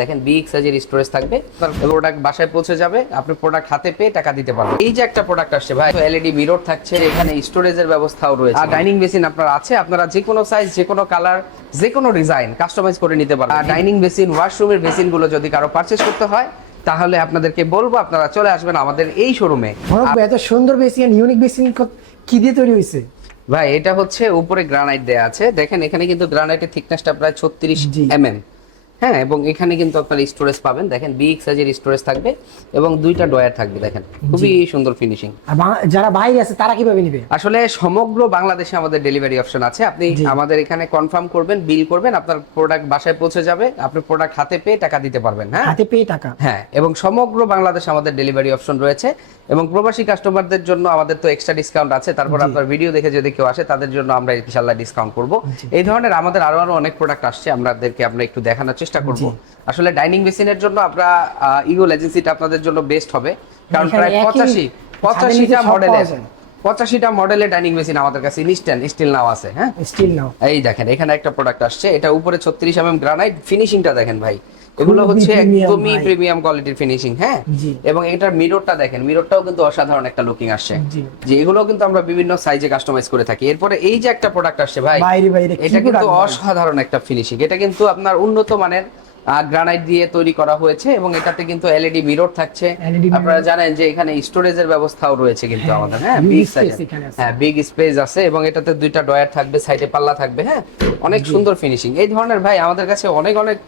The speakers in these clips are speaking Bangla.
দেখেন বিগ সাইজের স্টোরেজ থাকবে। প্রোডাক্ট বাসায় পৌঁছে যাবে আপনি প্রোডাক্ট হাতে পেয়ে টাকা দিতে পারবেন। এই যে একটা প্রোডাক্ট আসছে ভাই এলইডি মিরর থাকছে এখানে স্টোরেজের ব্যবস্থাও রয়েছে। আর ডাইনিং বেসিন আপনার আছে আপনারা যে কোনো সাইজ যে কোনো কালার যে কোনো ডিজাইন কাস্টমাইজ করে নিতে পারবেন। আর ডাইনিং বেসিন ওয়াশরুমের বেসিনগুলো যদি কারও পারচেস করতে হয় তাহলে আপনাদেরকে বলব আপনারা চলে আসবেন আমাদের এই শোরুমে এত সুন্দর বেসিন ইউনিক বেসিন কি দিয়ে তৈরি হয়েছে? ভাই এটা হচ্ছে উপরে গ্রানাইট দেয়া আছে। দেখেন এখানে কিন্তু গ্রানাইটের থিকনেসটা প্রায় ছত্রিশ। এমএম হ্যাঁ এবং এখানে কিন্তু আপনার স্টোরেজ পাবেন। দেখেন বিগ সাইজের স্টোরেজ থাকবে এবং দুইটা ডয়ার থাকবে দেখেন। খুবই সুন্দর ফিনিশিং আর যারা বাইরে আছে তারা কীভাবে নিবে? আসলে সমগ্র বাংলাদেশে আমাদের ডেলিভারি অপশন আছে। আপনি আমাদের এখানে কনফার্ম করবেন বিল করবেন আপনার প্রোডাক্ট বাসায় পৌঁছে যাবে আপনি প্রোডাক্ট হাতে পেয়ে টাকা দিতে পারবেন হ্যাঁ? হাতে পেয়ে টাকা। হ্যাঁ এবং সমগ্র বাংলাদেশে আমাদের ডেলিভারি অপশন রয়েছে। এবং প্রবাসী কাস্টমারদের জন্য আমাদের তো এক্সট্রা ডিসকাউন্ট আছে। তারপর। আপনার ভিডিও দেখে যদি কেউ আসে তাদের জন্য আমরা ইনশাল্লাহ ডিসকাউন্ট করব। এই ধরনের আমাদের আরও আরও অনেক প্রোডাক্ট আসছে আমাদেরকে আমরা একটু দেখানোর চেষ্টা করব। আসলে ডাইনিং মেশিনের জন্য আমরা ইগল এজেন্সিটা আপনাদের জন্য বেস্ট হবে। কারণ প্রায় পঁচাশি পঁচাশিটা মডেল পাওয়া পঁচাশিটা মডেলের ডাইনিং মেশিন আমাদের কাছে ইনস্ট্যান্ট স্টিল নাও আছে হ্যাঁ? স্টিল নাও এই দেখেন এখানে একটা প্রোডাক্ট আসছে এটা উপরে ছত্রিশ এমএম গ্রানাইট ফিনিশিংটা দেখেন ভাই। এগুলো হচ্ছে একদমই প্রিমিয়াম কোয়ালিটির ফিনিশিং হ্যাঁ? এবং এটার মিররটা দেখেন মিররটাও কিন্তু অসাধারণ একটা লুকিং আসছে। যে এগুলো কিন্তু আমরা বিভিন্ন সাইজে কাস্টমাইজ করে থাকি। এরপরে এই যে একটা প্রোডাক্ট আসছে ভাই এটা কিন্তু অসাধারণ একটা ফিনিশিং এটা কিন্তু আপনার উন্নত মানের গ্রানাইট দিয়ে তৈরি করা হয়েছে এবং এটাতে কিন্তু এলইডি মিরর থাকছে। আপনারা জানেন যে এখানে স্টোরেজের ব্যবস্থাও রয়েছে কিন্তু হ্যাঁ, আমাদের হ্যাঁ? বিগ সাইজ হ্যাঁ বিগ স্পেস আছে এবং এটাতে দুইটা ডয়ার থাকবে সাইডে পাল্লা থাকবে হ্যাঁ? অনেক সুন্দর ফিনিশিং এই ধরনের ভাই আমাদের কাছে অনেক অনেক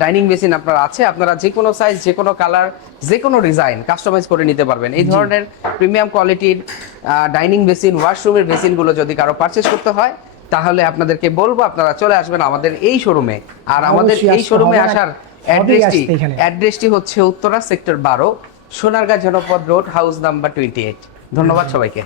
ডাইনিং বেসিন আপনার আছে। আপনারা যে কোনো সাইজ যে কোনো কালার যে কোনো ডিজাইন কাস্টমাইজ করে নিতে পারবেন। এই ধরনের প্রিমিয়াম কোয়ালিটির ডাইনিং বেসিন ওয়াশরুমের বেসিনগুলো যদি কারও পারচেস করতে হয় তাহলে আপনাদেরকে বলব আপনারা চলে আসবেন আমাদের এই শোরুমে আর আমাদের এই শোরুমে আসার অ্যাড্রেসটি অ্যাড্রেসটি হচ্ছে উত্তরা সেক্টর বারো Sonargaon Janapath road house number twenty eight ধন্যবাদ সবাইকে।